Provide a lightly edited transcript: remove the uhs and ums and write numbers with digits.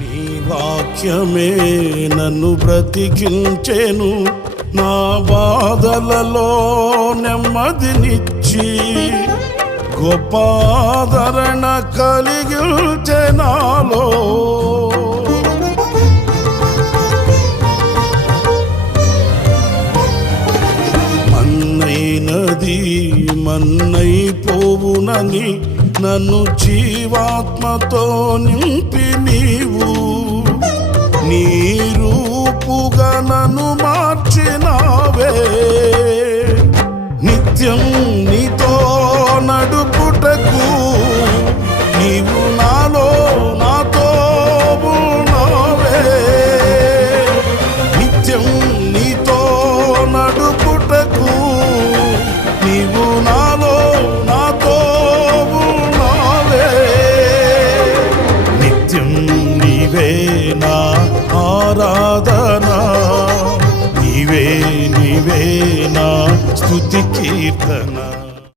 నీ వాక్యమే నన్ను బ్రతికించెను, నా బాధలలో నెమ్మదినిచ్చి గొప్ప ఆదరణ కలిగించె నాలో. మన్నైనది మన్నైపోవునని నన్ను జీవాత్మతో నింపి నీవు నీ రూపుగా నన్ను మార్చినావే. నిత్యం నీతో నడుపుటకు నీవు నాలో నాతో ఉన్నావే. నిత్యం నీతో నడుపుటకు నీవు నాలో నాతో ఉన్నావే. నిత్యం నీవే నా ఆరాధన, నీవే నీవే నా స్తుతి కీర్తన.